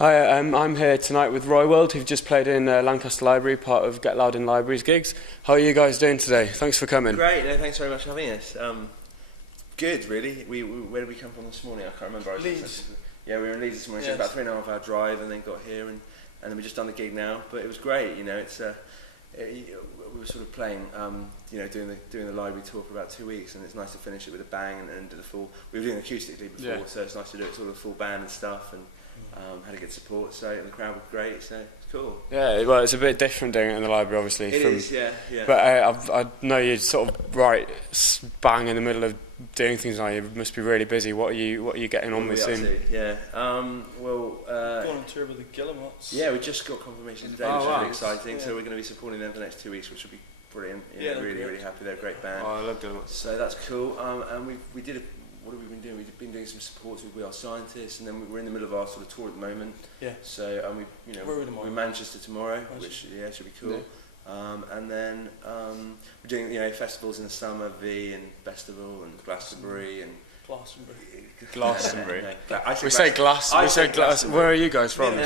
Hi, I'm here tonight with Royworld, who've just played in Lancaster Library, part of Get Loud in Libraries gigs. How are you guys doing today? Thanks for coming. Great, no, thanks very much for having us. Good, really. Where did we come from this morning? I can't remember. Leeds. Yeah, we were in Leeds this morning, so about 3.5 hour drive, and then got here, and then we just done the gig now. But it was great, you know. We were sort of playing, doing the library tour for about 2 weeks, and it's nice to finish it with a bang and do the full. We were doing acoustically before, so it's nice to do it sort of full band and stuff, and had a good support. So the crowd was great, so it's cool. Yeah, well, it's a bit different doing it in the library, obviously. It is, yeah. But I know you're sort of right bang in the middle of doing things now. You must be really busy. What are you getting on with soon? Yeah. Going on tour with the Guillemots. Yeah, we just got confirmation today, which is really exciting. Yeah. So we're going to be supporting them for the next 2 weeks, which will be brilliant. Really happy. They're a great band. Oh, I love Guillemots. So that's cool. And we did what have we been doing? We've been doing some supports with We Are Scientists, and then we're in the middle of our sort of tour at the moment. Yeah. So we're in Manchester tomorrow, which should be cool. Yeah. And then we're doing festivals in the summer, and Festival and Glastonbury and Glastonbury. We say Glastonbury. Where are you guys from?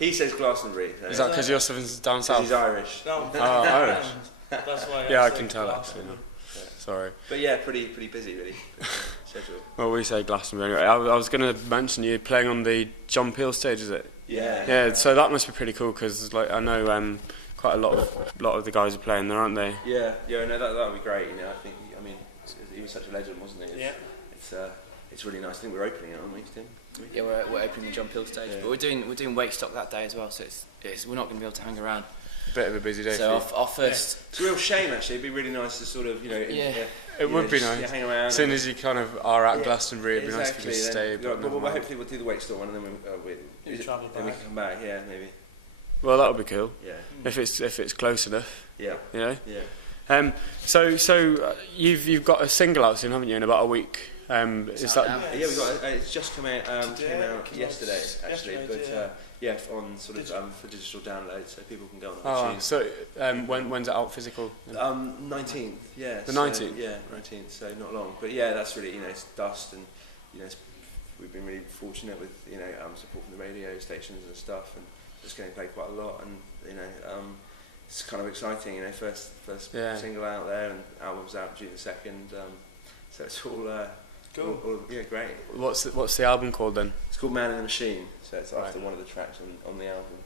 He says Glastonbury. So. Is that because you're down south? He's Irish. No. Oh, Irish. That's why. I can tell actually. No. Sorry. But yeah, pretty busy really. Schedule. Well, we say Glastonbury anyway. I was going to mention you playing on the John Peel stage, is it? Yeah. Yeah. So that must be pretty cool because I know quite a lot of the guys are playing there, aren't they? Yeah. No, that would be great. I think. He was such a legend, wasn't he? It's really nice. I think we're opening it, aren't we, Tim? Yeah, we're opening the John Peel stage, but we're doing Wakestock that day as well. So we're not going to be able to hang around. Bit of a busy day. So our first. It's a real shame actually. It'd be really nice to sort of It would be nice. Hang around. As soon as you kind of are at Glastonbury, it'd be nice to just stay. But hopefully we'll do the Wakestock one, and then we can come back. Yeah, maybe. Well, that would be cool. Yeah. If it's close enough. Yeah. You know. Yeah. So you've got a single out soon, haven't you? In about a week. Is that? Yeah, we got. It's just come out. Came out yesterday, actually. On sort of for digital download, so people can go on iTunes. So when's it out physical? 19th. Yeah. The 19th. Yeah, 19th. So not long, but yeah, that's really it's dust, and we've been really fortunate with support from the radio stations and stuff, and just getting played quite a lot, and it's kind of exciting. First single out there, and album's out June the 2nd. So it's all. Cool. Great. What's the album called then? It's called Man in the Machine, so it's after one of the tracks on the album.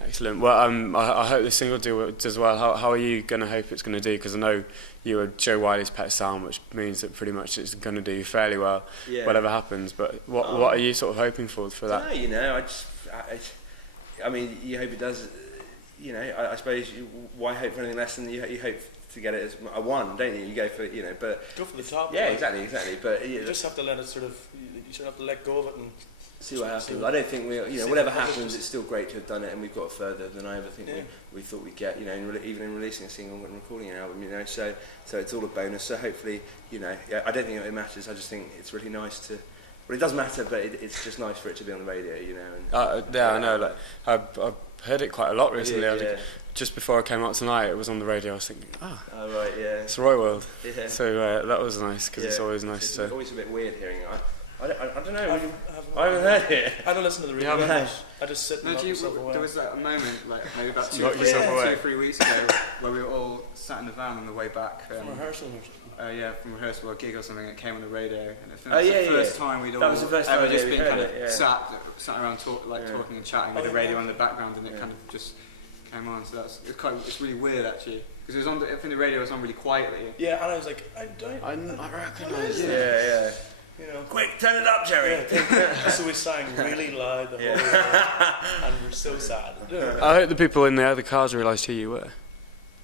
Excellent. Well, I hope the single does well. How are you going to hope it's going to do? Because I know you are Joe Wiley's pet sound, which means that pretty much it's going to do fairly well, whatever happens. But what are you sort of hoping for that? You hope it does. I suppose why hope for anything less than you hope to get it as a one, don't you? You go for but go for the top. Yeah, exactly. But you just have to let it you should have to let go of it and see what happens. I don't think whatever happens, it's still great to have done it, and we've got further than I ever think we thought we'd get. Even in releasing a single and recording an album, so it's all a bonus. So hopefully, I don't think it matters. I just think it's really nice to. Well, it does matter, but it's just nice for it to be on the radio, And, I know. Like I've heard it quite a lot recently. I think just before I came out tonight, it was on the radio. I was thinking, it's Royworld. Yeah. So that was nice because it's always nice to. It's always a bit weird hearing it. I don't know. I haven't heard it. I don't listen to the radio. I just sit and knock myself away. There was a moment, maybe about 2 or 3 weeks ago, where we were all sat in the van on the way back. From rehearsal or something? From rehearsal or a gig or something. It came on the radio, and it was the first time we'd all ever just been kind of sat around talking and chatting with the radio on the background, and it kind of just came on. So it's really weird actually, because it was on. I think the radio was on really quietly. Yeah, and I was like, I recognise it. Quick, turn it up, Jerry. So we sang really loud the whole way, and we're so sad. I hope the people in the other cars realised who you were.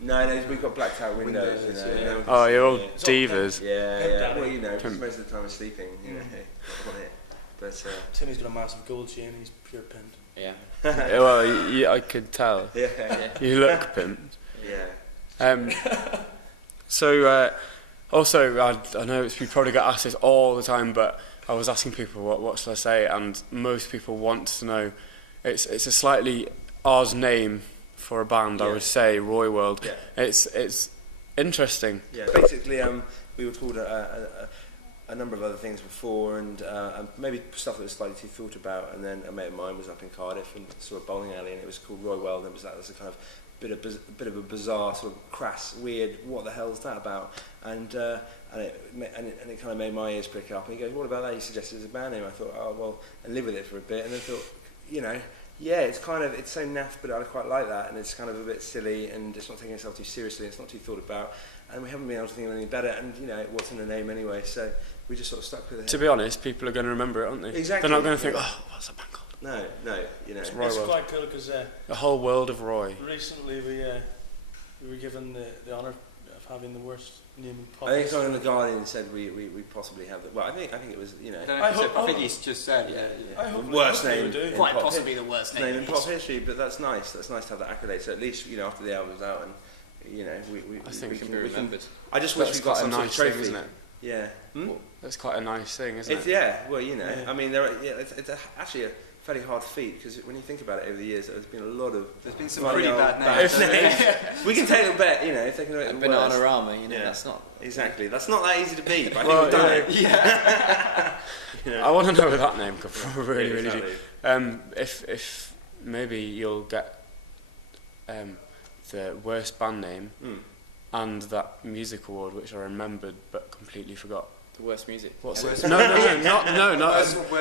No, we've got blacked out windows. Oh, you're all divas. Yeah. Well, most of the time we're sleeping. But Timmy's got a massive gold chain. He's pure pimped. Yeah. Well, I could tell. Yeah. You look pimped. Yeah. So. Also, I know we probably get asked this all the time, but I was asking people what shall I say, and most people want to know. It's a slightly odd name for a band, I would say, Royworld. Yeah. It's interesting. Yeah. Basically, we were called a number of other things before, and maybe stuff that was slightly too thought about. And then a mate of mine was up in Cardiff and saw a bowling alley, and it was called Royworld, and that was a kind of bit of a bizarre, sort of crass, weird, what the hell's that about? And it kind of made my ears prick up. And he goes, what about that? He suggested as a band name. I thought, oh well, and live with it for a bit. And then thought, you know, yeah, it's so naff, but I quite like that. And it's kind of a bit silly, and it's not taking itself too seriously. It's not too thought about, and we haven't been able to think of anything better. And you know, what's in the name anyway? So we just sort of stuck with it. To be honest, people are going to remember it, aren't they? Exactly. They're not going to think, oh, what's that band called? No, you know. It's quite cool because the whole world of Roy. Recently we were given the honour of having the worst name in pop. I think someone in the Guardian said we possibly have the. Well, I think it was, you know. I think he's just said the worst name, quite possibly the worst name in pop history. But that's nice. That's nice to have that accolade. So at least, you know, after the album's out, and you know, we can be remembered. I just wish we got some nice sort of trophy, thing, isn't it? Yeah. Well, that's quite a nice thing, isn't it? Yeah. Well, you know, I mean, it's actually a fairly hard feat, because when you think about it over the years, there's been a lot of... There's been some pretty bad names. We can take a bet, you know, if they can make it worse. Bananarama, you know, that's not... Exactly, that's not that easy to beat, but I think we've done it. Yeah. You know. I want to know where that name comes from, really, really do. If maybe you'll get the worst band name and that music award, which I remembered but completely forgot. The worst music. What's it? No.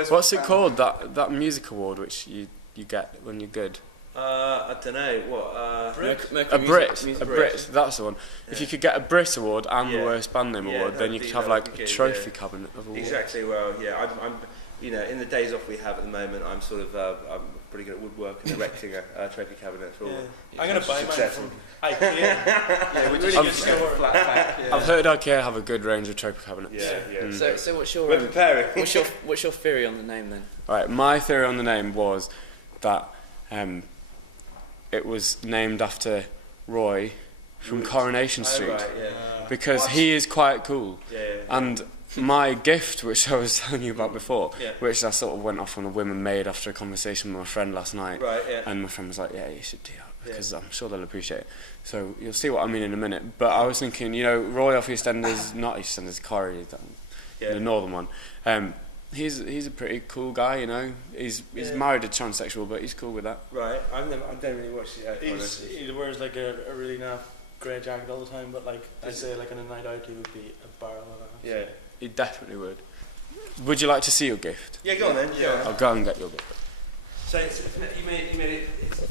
What's it called? That music award which you get when you're good. I don't know what. A Brit. That's the one. Yeah. If you could get a Brit award and the worst band name award, then you could have like a trophy cabinet of awards. Exactly. Well, yeah. I'm you know, in the days off we have at the moment, I'm sort of I'm pretty good at woodwork and erecting a trophy cabinet for all. I'm going to buy mine from IKEA. Yeah, we really good store. Flat pack. I've heard IKEA have a good range of trophy cabinets. Yeah. So what's your we're preparing. What's your theory on the name then? Right, my theory on the name was that it was named after Roy from Coronation Street, right, because he is quite cool. And my gift, which I was telling you about before, which I sort of went off on a whim and made after a conversation with my friend last night, and my friend was like, yeah, you should do that, because I'm sure they'll appreciate it. So you'll see what I mean in a minute. But I was thinking, you know, Roy off EastEnders, not EastEnders, Corrie, the northern one. He's a pretty cool guy, you know. He's married a transsexual, but he's cool with that. Right. I don't really watch it. He wears like a really naff grey jacket all the time, but like I'd say like on a night out he would be a barrel and a half. Yeah. He definitely would. Would you like to see your gift? Yeah, go on then. Yeah. I'll go and get your gift. So it's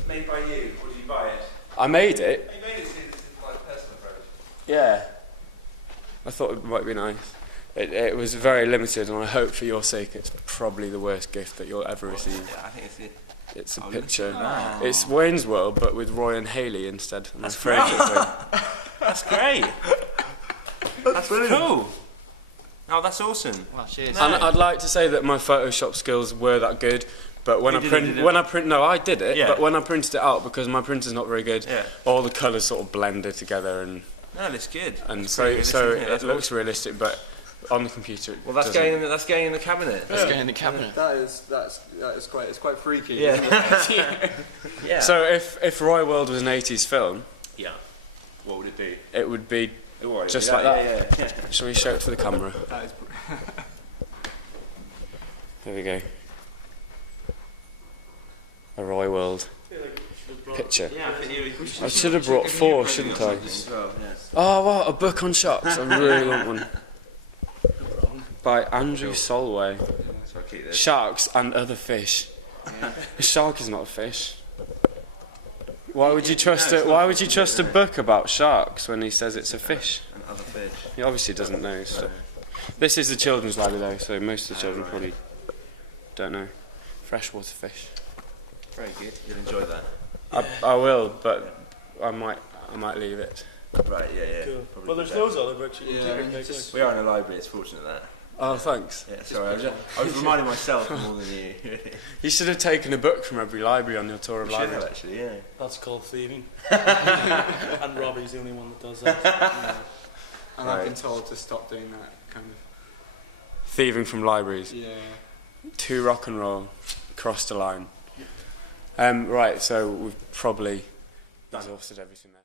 made by you, or did you buy it? I made it. You made it to like a personal approach. Yeah. I thought it might be nice. It was very limited, and I hope for your sake it's probably the worst gift that you'll ever receive. Yeah, I think it's it. It's a picture. It's Wayne's World, but with Roy and Hayley instead. That's great. That's great. That's cool. Oh, that's awesome. Well, cheers. And I'd like to say that my Photoshop skills were that good, but when I did it. But when I printed it out, because my printer's not very good, all the colours sort of blended together, and no, that's good. And so it looks realistic, but on the computer, that's going in the cabinet. That's going in the cabinet. That's quite freaky. Yeah. Yeah. So if Royworld was an 80s film, what would it be? It would be just like that. Yeah. Shall we show it to the camera? There we go. A Royworld picture. Yeah, I should have brought 4, shouldn't I? Oh, what, a book on sharks? I really want one. By Andrew Solway. Sharks and other fish. A shark is not a fish. Why would you trust it? Why would you trust a book about sharks when he says it's a fish? And other fish. He obviously doesn't know stuff. This is the children's library though, so most of the children probably don't know. Freshwater fish. Very good. You'll enjoy that. I will, but I might leave it. Right. Yeah. Cool. Well, there's loads of other books you can take. We are in a library. It's fortunate that. Oh, thanks. Yeah, sorry, I was reminding myself more than you. You should have taken a book from every library on your tour of libraries. Actually, yeah. That's called thieving. And Robbie's the only one that does that. And I've been told to stop doing that kind of thieving from libraries. Yeah. Too rock and roll. Crossed the line. Right, so we've probably exhausted everything there.